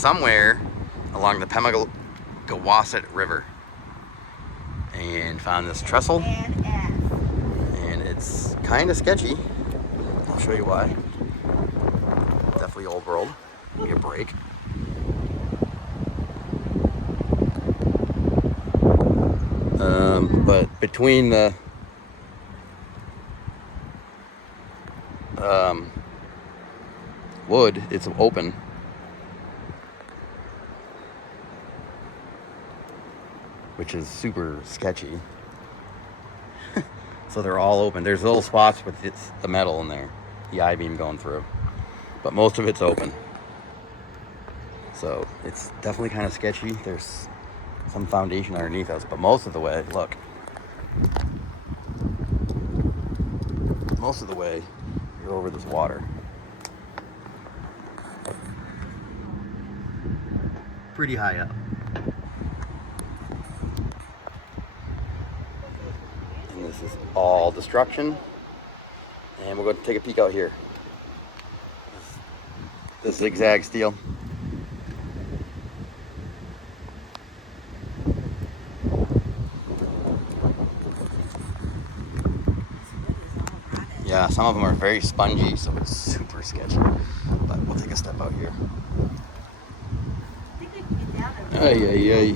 somewhere along the Pemigewasset River and found this trestle, and it's kind of sketchy. I'll show you why. Definitely old world. Give me a break. But between the wood, it's open. Which is super sketchy. So they're all open. There's little spots with the metal in there, the I-beam going through, but most of it's open. So it's definitely kind of sketchy. There's some foundation underneath us, but most of the way, look. Most of the way, you're over this water. Pretty high up. And this is all destruction. And we'll go take a peek out here. This zigzag steel. Yeah, some of them are very spongy, so it's super sketchy. But we'll take a step out here. Ay, ay, ay.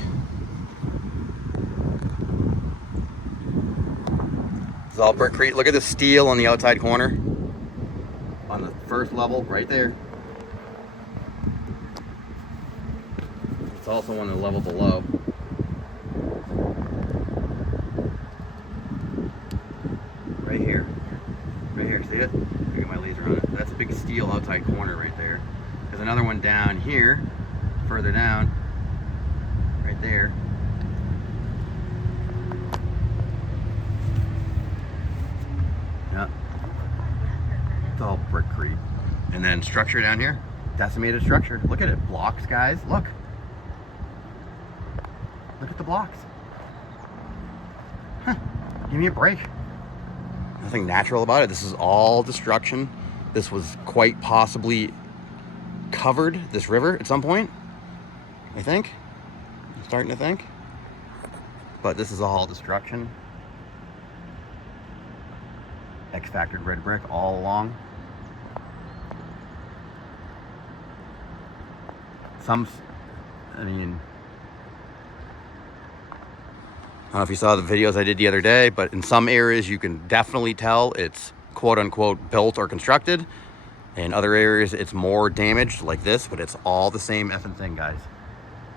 This is all brickcrete. Look at the steel on the outside corner. On the first level, right there. It's also on the level below. Right here. Right here, see it? Look at my laser on it. That's a big steel outside corner right there. There's another one down here, further down, right there. Yeah. It's all brickcrete. And then structure down here, decimated structure. Look at it, blocks, guys, look. Look at the blocks. Huh, give me a break. Nothing natural about it. This is all destruction. This was quite possibly covered, this river, at some point. I think. I'm starting to think. But this is all destruction. X-factored red brick all along. I mean, I don't know if you saw the videos I did the other day, but in some areas you can definitely tell it's quote unquote built or constructed. In other areas it's more damaged like this, but it's all the same effing thing, guys.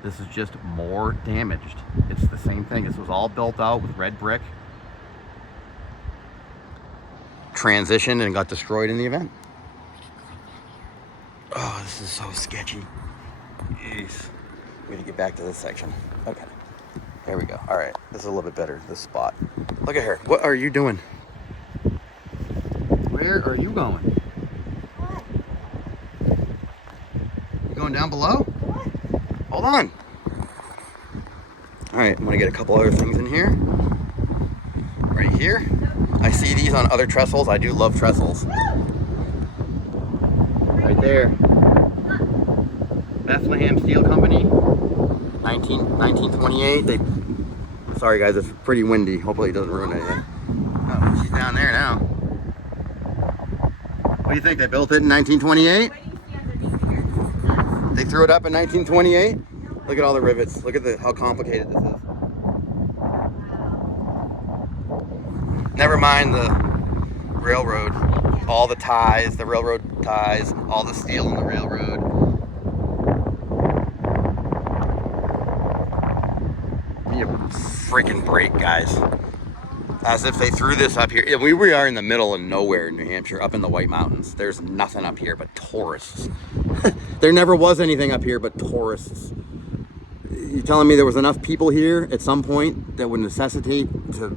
This is just more damaged. It's the same thing. This was all built out with red brick, transitioned and got destroyed in the event. Oh, this is so sketchy. Jeez. We need to get back to this section. Okay. There we go. All right, this is a little bit better, this spot. Look at her. What are you doing? Where are you going? What? You going down below? What? Hold on. All right, I'm gonna get a couple other things in here. Right here. I see these on other trestles. I do love trestles. Right there. Bethlehem Steel Company. 1928. Sorry guys, it's pretty windy. Hopefully it doesn't ruin anything. Oh, she's down there now. What do you think? They built it in 1928? They threw it up in 1928? Look at all the rivets. Look at how complicated this is. Never mind the railroad. All the ties, the railroad ties, all the steel in the railroad. Give me a freaking break, guys. As if they threw this up here. We are in the middle of nowhere in New Hampshire, up in the White Mountains. There's nothing up here but tourists. There never was anything up here but tourists. You telling me there was enough people here at some point that would necessitate the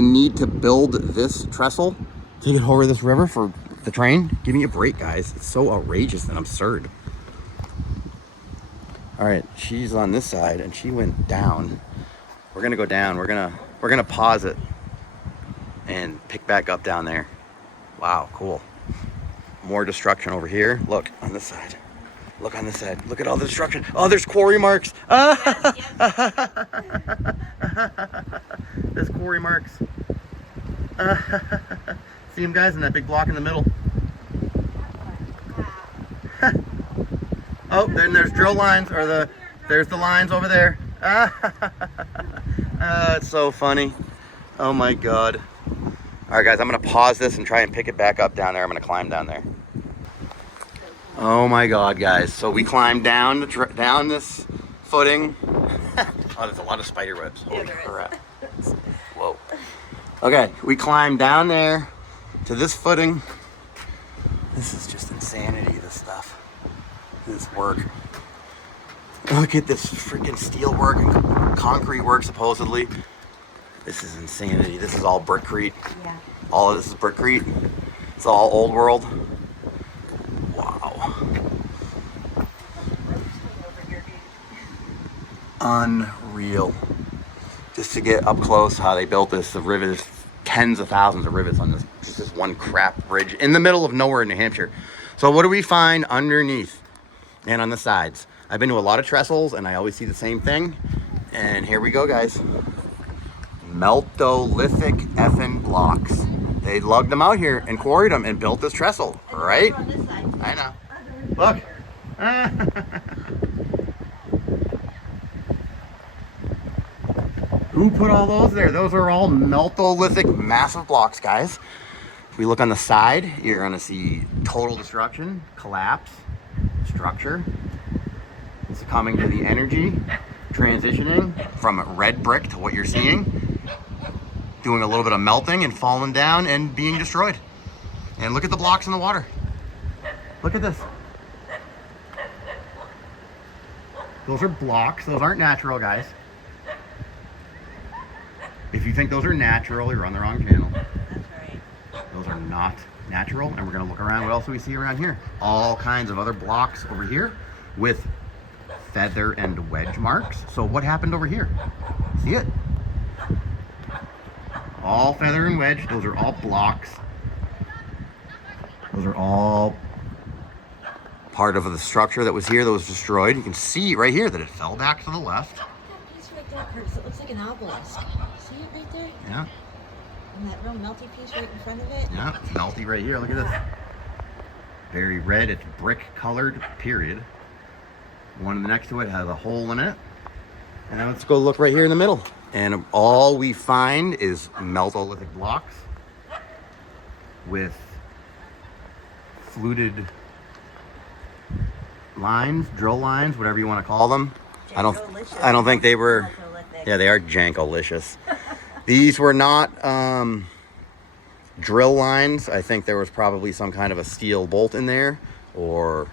need to build this trestle to get over this river for the train? Give me a break, guys. It's so outrageous and absurd. All right, she's on this side and she went down. We're gonna go down. We're gonna pause it and pick back up down there. Wow, cool. More destruction over here. Look on this side. Look on this side. Look at all the destruction. Oh, there's quarry marks. Ah! There's quarry marks. See them, guys, in that big block in the middle. Oh, then there's drill lines, or there's the lines over there. It's so funny. Oh my God. All right, guys, I'm gonna pause this and try and pick it back up down there. I'm gonna climb down there. Oh my God, guys. So we climbed down down this footing. Oh, there's a lot of spider webs. Holy crap. Whoa. Okay, we climbed down there to this footing. This is just insanity, this stuff. This work. Look at this freaking steel work and concrete work, supposedly. This is insanity. This is all brickcrete. Yeah. All of this is brickcrete. It's all old world. Wow. Unreal. Just to get up close how they built this, the rivets, tens of thousands of rivets on this, just this one crap bridge in the middle of nowhere in New Hampshire. So what do we find underneath and on the sides? I've been to a lot of trestles and I always see the same thing. And here we go, guys. MELT-olithic effing blocks. They lugged them out here and quarried them and built this trestle, right? I know. Look. Who put all those there? Those are all MELT-olithic massive blocks, guys. If we look on the side, you're gonna see total destruction, collapse, structure, succumbing to the energy, transitioning from red brick to what you're seeing, doing a little bit of melting and falling down and being destroyed. And look at the blocks in the water. Look at this. Those are blocks. Those aren't natural, guys. If you think those are natural, you're on the wrong channel. That's right. Those are not natural. And we're going to look around. What else do we see around here? All kinds of other blocks over here with feather and wedge marks. So what happened over here? See it? All feather and wedge. Those are all blocks. Those are all part of the structure that was here that was destroyed. You can see right here that it fell back to the left. That piece right there, Curtis, it looks like an obelisk. See it right there? Yeah. And that real melty piece right in front of it? Yeah, it's melty right here. Look at this. Very red. It's brick colored, period. One next to it has a hole in it. And then let's go look right here in the middle. And all we find is MELT-olithic blocks with fluted lines, drill lines, whatever you want to call them. I don't think they were. Yeah, they are jankolicious. These were not drill lines. I think there was probably some kind of a steel bolt in there, or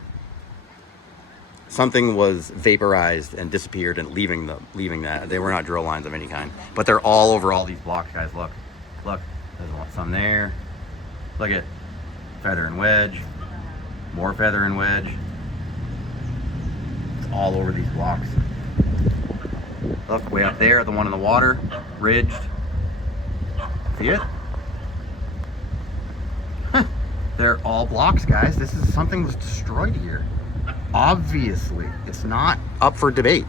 something was vaporized and disappeared and leaving that. They were not drill lines of any kind. But they're all over all these blocks, guys. Look. Look. There's some there. Look at feather and wedge. More feather and wedge. It's all over these blocks. Look, way up there, the one in the water, ridged. See it? They're all blocks, guys. This is something was destroyed here. Obviously, it's not up for debate.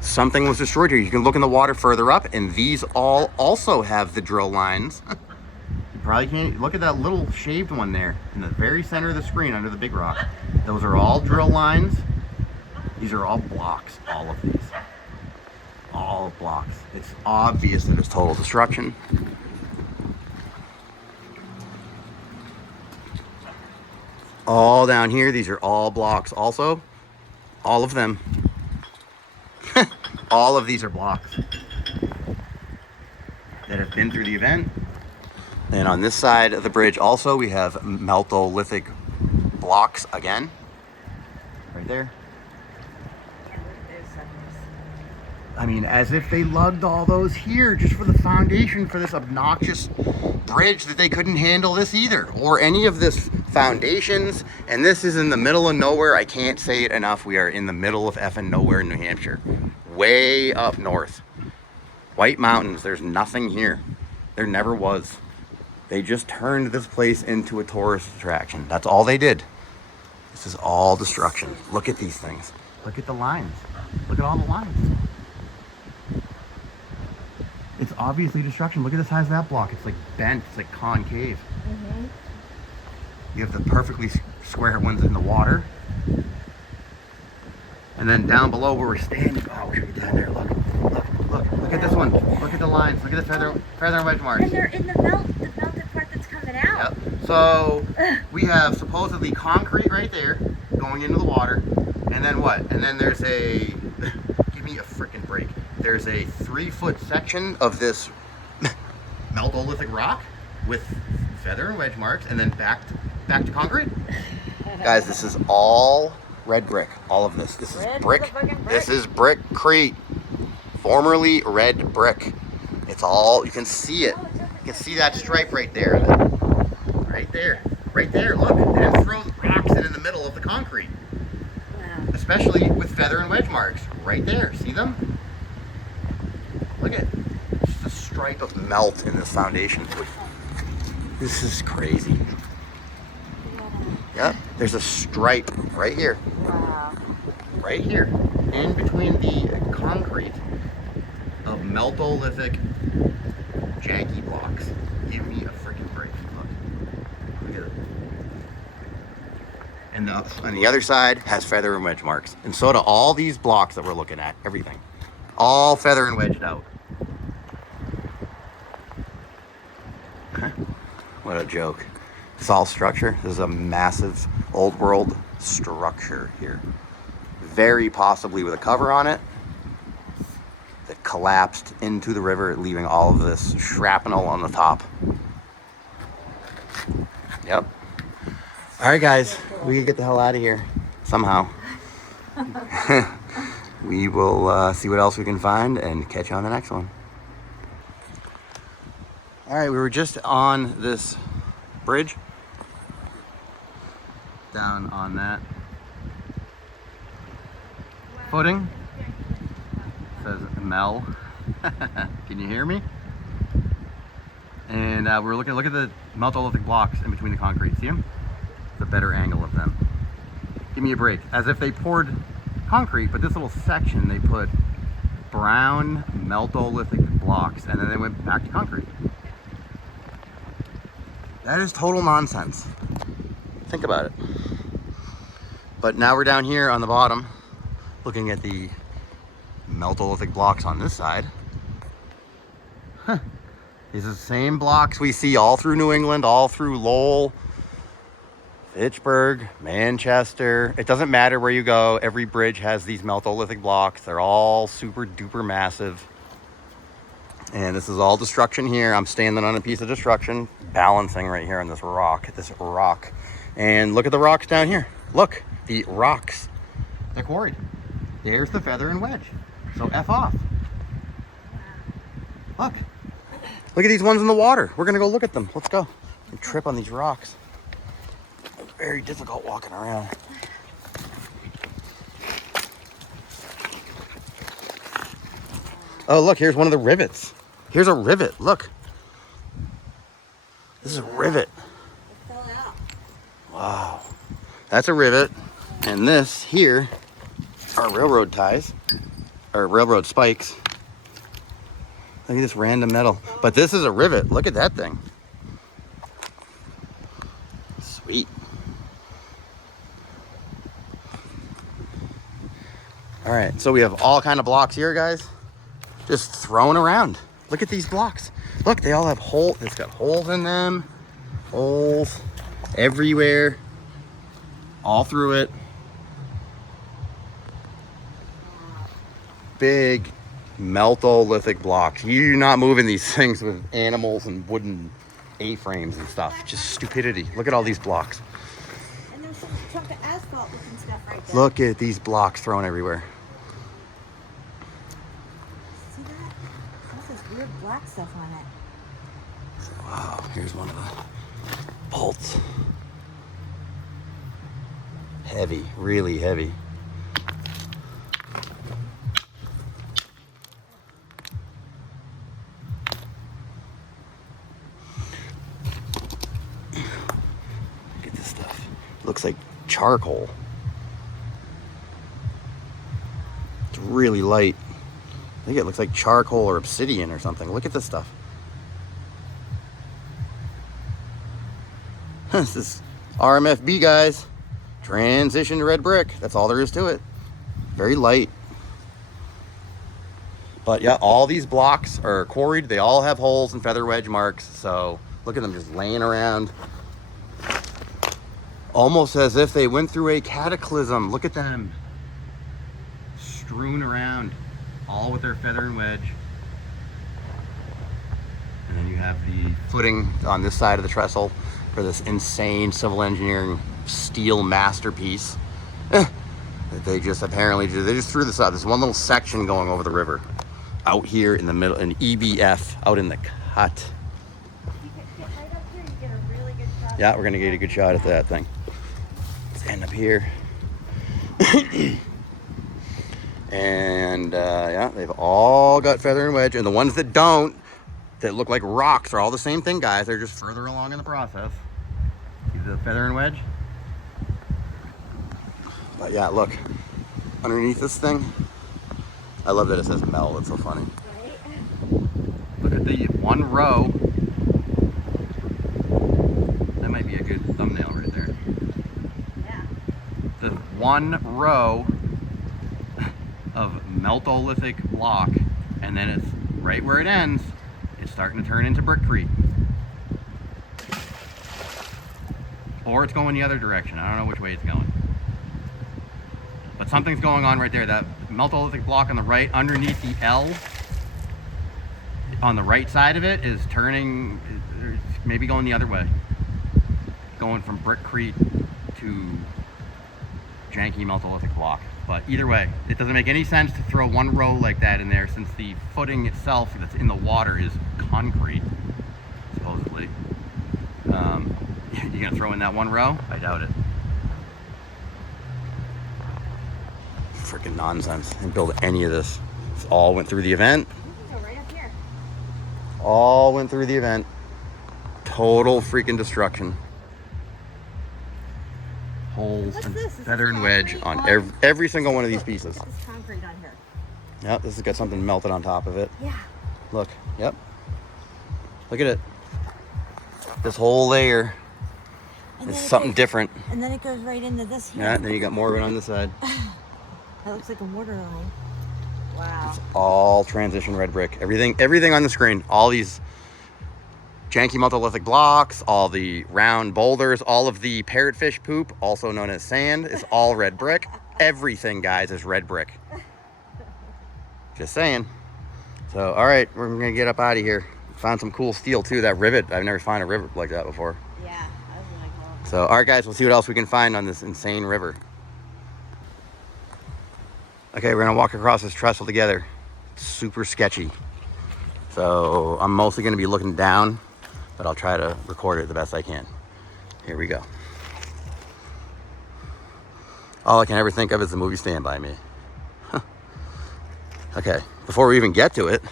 Something was destroyed here. You can look in the water further up, and these all also have the drill lines. You probably can't look at that little shaved one there in the very center of the screen under the big rock. Those are all drill lines. These are all blocks, all of these. All blocks. It's obvious that it's total destruction. All down here, these are all blocks also. All of them. All of these are blocks that have been through the event. And on this side of the bridge also, we have MELT-olithic blocks again. Right there. I mean, as if they lugged all those here just for the foundation for this obnoxious bridge that they couldn't handle this either, or any of this foundations. And this is in the middle of nowhere. I can't say it enough. We are in the middle of effing nowhere in New Hampshire, way up north. White Mountains, there's nothing here. There never was. They just turned this place into a tourist attraction. That's all they did. This is all destruction. Look at these things. Look at the lines. Look at all the lines. It's obviously destruction. Look at the size of that block. It's like bent. It's like concave. Mm-hmm. You have the perfectly square ones in the water. And then down below where we're standing. Oh, we're down there. Look. Look at this one. Look at the lines. Look at the feather and wedge marks. And they're in the melted part that's coming out. Yep. So we have supposedly concrete right there going into the water. And then what? And then there's a, give me a freaking break. There's a 3-foot section of this MELT-olithic rock with feather and wedge marks, and then back to concrete. Guys, this is all red brick. All of this. This is brick. This is brickcrete. Formerly red brick. It's all, you can see it. You can see that stripe right there. Right there. Right there. Look. They didn't throw rocks in the middle of the concrete. Wow. Especially with feather and wedge marks. Right there. See them? Look at just a stripe of melt in this foundation. This is crazy. Yep. There's a stripe right here. Wow. Right here. In between the concrete of MELT-olithic janky blocks. Give me a freaking break. Look at it. And on the other side has feather and wedge marks. And so do all these blocks that we're looking at. Everything. All feather and wedged out. What a joke. It's all structure. This is a massive old world structure here. Very possibly with a cover on it that collapsed into the river, leaving all of this shrapnel on the top. Yep. All right, guys, we can get the hell out of here somehow. We will see what else we can find and catch you on the next one. All right, we were just on this bridge down on that footing. Says Mel. Can you hear me? And we're look at the MELT-olithic blocks in between the concrete. See them? It's a better angle of them. Give me a break. As if they poured concrete, but this little section they put brown MELT-olithic blocks, and then they went back to concrete. That is total nonsense. Think about it. But now we're down here on the bottom, looking at the MELT-olithic blocks on this side. Huh. These are the same blocks we see all through New England, all through Lowell, Fitchburg, Manchester. It doesn't matter where you go. Every bridge has these MELT-olithic blocks. They're all super duper massive. And this is all destruction here. I'm standing on a piece of destruction, balancing right here on this rock. And look at the rocks down here. Look, the rocks. They're quarried. There's the feather and wedge. So F off. Look. Look at these ones in the water. We're gonna go look at them. Let's go. And trip on these rocks. Very difficult walking around. Oh, look, here's one of the rivets. Here's a rivet, look. This is a rivet. It fell out. Wow. That's a rivet. And this here are railroad ties, or railroad spikes. Look at this random metal. But this is a rivet. Look at that thing. Sweet. All right, so we have all kind of blocks here, guys. Just thrown around. Look at these blocks. Look, they all have holes. It's got holes in them. Holes everywhere. All through it. Big MELT-olithic blocks. You're not moving these things with animals and wooden A-frames and stuff. Just stupidity. Look at all these blocks. And there's some chunk of asphalt looking stuff right there. Look at these blocks thrown everywhere. See that? That's this weird black stuff on it. Wow, here's one of the bolts. Heavy, really heavy. Look at this stuff. Looks like charcoal. It's really light. I think it looks like charcoal or obsidian or something. Look at this stuff. This is RMFB, guys. Transition to red brick. That's all there is to it. Very light. But yeah, all these blocks are quarried. They all have holes and feather wedge marks. So look at them just laying around. Almost as if they went through a cataclysm. Look at them. Strewn around. All with their feather and wedge. And then you have the footing on this side of the trestle for this insane civil engineering steel masterpiece. That they just apparently did. They just threw this out. There's one little section going over the river. Out here in the middle, in EBF, out in the cut. If you get right up here, you get a really good shot. Yeah, we're gonna get a good shot at that thing. Let's end up here. And yeah, they've all got feather and wedge. And the ones that don't, that look like rocks, are all the same thing, guys. They're just further along in the process. See the feather and wedge? But yeah, look, underneath this thing, I love that it says MELT. It's so funny. Right? Look at the one row. That might be a good thumbnail right there. Yeah. The one row of MELT-olithic block, and then it's right where it ends, it's starting to turn into brickcrete. Or it's going the other direction. I don't know which way it's going. But something's going on right there. That MELT-olithic block on the right, underneath the L, on the right side of it, is turning, maybe going the other way. Going from brickcrete to janky MELT-olithic block. But either way, it doesn't make any sense to throw one row like that in there, since the footing itself that's in the water is concrete, supposedly. You gonna throw in that one row? I doubt it. Freaking nonsense. Didn't build any of this. This all went through the event. You can go right up here. All went through the event. Total freaking destruction. Holes What's and this? feather and wedge on every single one of these pieces. Look at this concrete on here. Yep, this has got something melted on top of it. Yeah. Look, yep. Look at it. This whole layer And is then it something goes- different. And then it goes right into this here. Yeah, and then you got more of it on the side. That looks like a water line. Wow. It's all transition red brick. Everything on the screen. All these janky MELT-olithic blocks, all the round boulders, all of the parrotfish poop, also known as sand, is all red brick. Everything, guys, is red brick. Just saying. So, all right, we're gonna get up out of here. Found some cool steel too. That rivet, I've never found a rivet like that before. Yeah, that was really cool. So, all right, guys, we'll see what else we can find on this insane river. Okay, we're gonna walk across this trestle together. Super sketchy. So I'm mostly gonna be looking down, but I'll try to record it the best I can. Here we go. All I can ever think of is the movie Stand By Me. Okay, before we even get to it,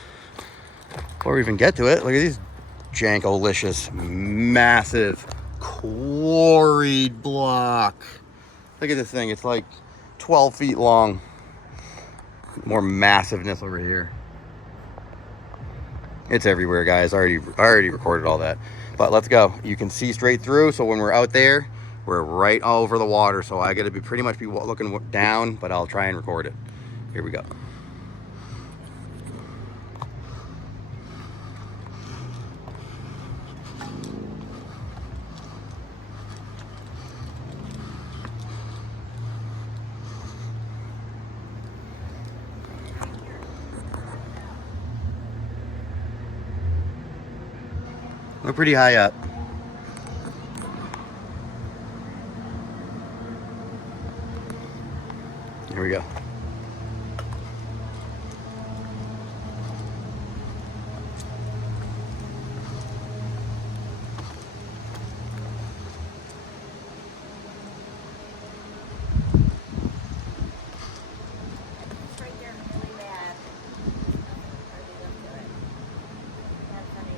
look at these jankolicious, massive, quarried block. Look at this thing, it's like 12 feet long. More massiveness over here. It's everywhere, guys. I already recorded all that. But let's go. You can see straight through, so when we're out there, we're right over the water. So I gotta pretty much be looking down, but I'll try and record it. Here we go. We're pretty high up. Here we go. It's right there, really bad. Hardly left to it. That's funny.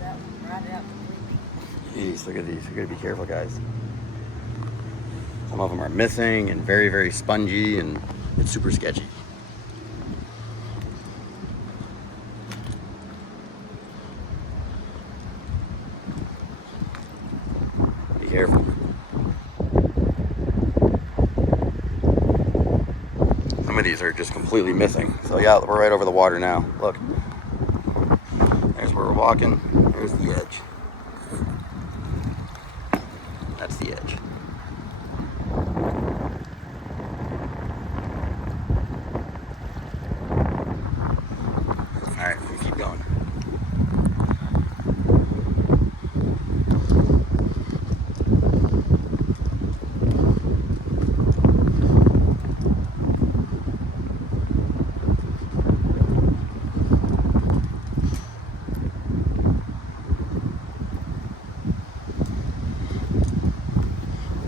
That brought it out completely. these. Look at these. We gotta be careful, guys. Some of them are missing and very, very spongy, and it's super sketchy. Be careful. Some of these are just completely missing. So yeah, we're right over the water now. Look. There's where we're walking. There's the edge. That's the edge. All right, we keep going.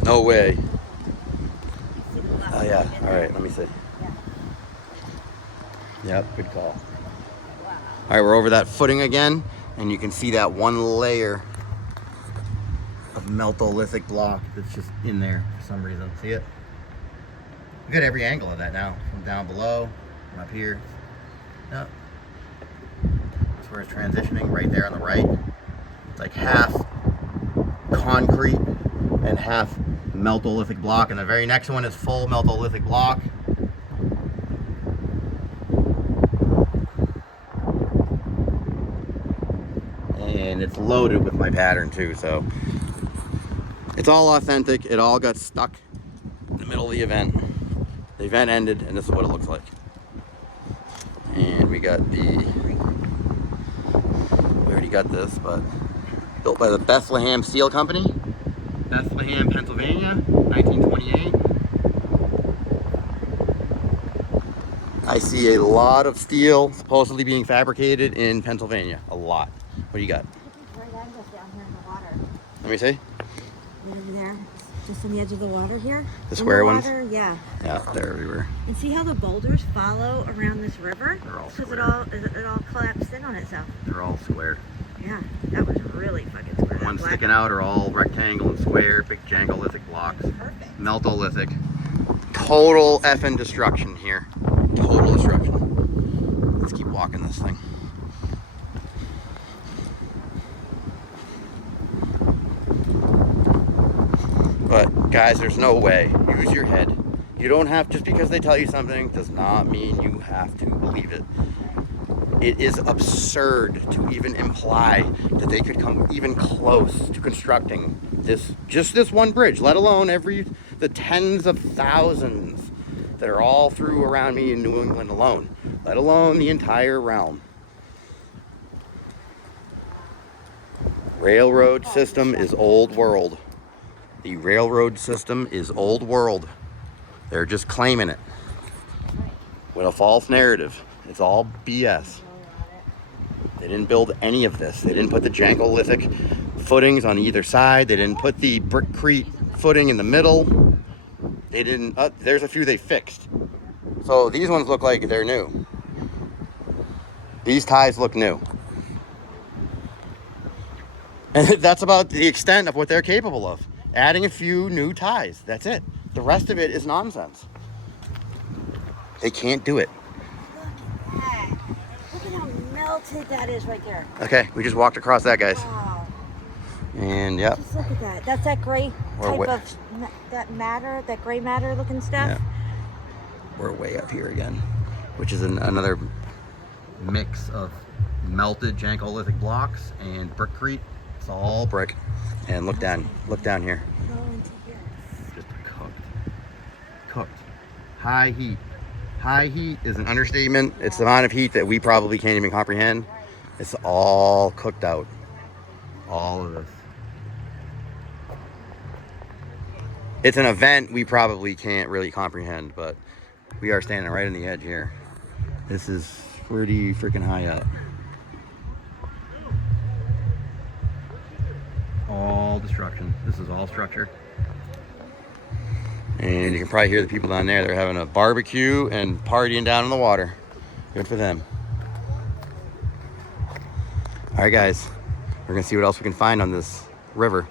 No way. Oh yeah. All right, let me see. Yep, good call. All right, we're over that footing again, and you can see that one layer of MELT-olithic block that's just in there for some reason. See it? We got every angle of that now, from down below, from up here. Yep. That's where it's transitioning, right there on the right. It's like half concrete and half MELT-olithic block, and the very next one is full MELT-olithic block. And it's loaded with my pattern too, so it's all authentic. It all got stuck in the middle of the event. The event ended, and this is what it looks like. And we got we already got this, but built by the Bethlehem Steel Company, Bethlehem, Pennsylvania, 1928. I see a lot of steel supposedly being fabricated in Pennsylvania. A lot. What do you got? Right angles down here in the water. Let me see. Right there, just on the edge of the water here. The square ones? Yeah. Yeah, they're everywhere. And see how the boulders follow around this river? They're all Because square. it all collapsed in on itself. They're all square. Yeah, that was really fucking square. The ones sticking out are all rectangle and square, big jangolithic blocks. Perfect. MELT-olithic. Total effing destruction here. Total destruction. Let's keep walking this thing. But guys, there's no way. Use your head. You don't have, just because they tell you something does not mean you have to believe it. It is absurd to even imply that they could come even close to constructing just this one bridge, let alone the tens of thousands that are all through around me in New England alone, let alone the entire realm. Railroad system is old world. The railroad system is old world. They're just claiming it with a false narrative. It's all BS. They didn't build any of this. They didn't put the jangolithic footings on either side. They didn't put the brickcrete footing in the middle. They didn't, there's a few they fixed. So these ones look like they're new. These ties look new. And that's about the extent of what they're capable of. Adding a few new ties, that's it. The rest of it is nonsense. They can't do it. Look at that. Look at how melted that is right there. Okay, we just walked across that, guys. Wow. And yep. Just look at that. That's that gray type of, that gray matter looking stuff. Yeah. We're way up here again, which is another mix of melted jangolithic blocks and brickcrete. It's all brick. And look down here. Go into here. Just cooked. High heat. High heat is an understatement. It's the amount of heat that we probably can't even comprehend. It's all cooked out. All of this. It's an event we probably can't really comprehend, but we are standing right on the edge here. This is pretty freaking high up. All destruction. This is all structure. And you can probably hear the people down there. They're having a barbecue and partying down in the water. Good for them. All right, guys. We're going to see what else we can find on this river.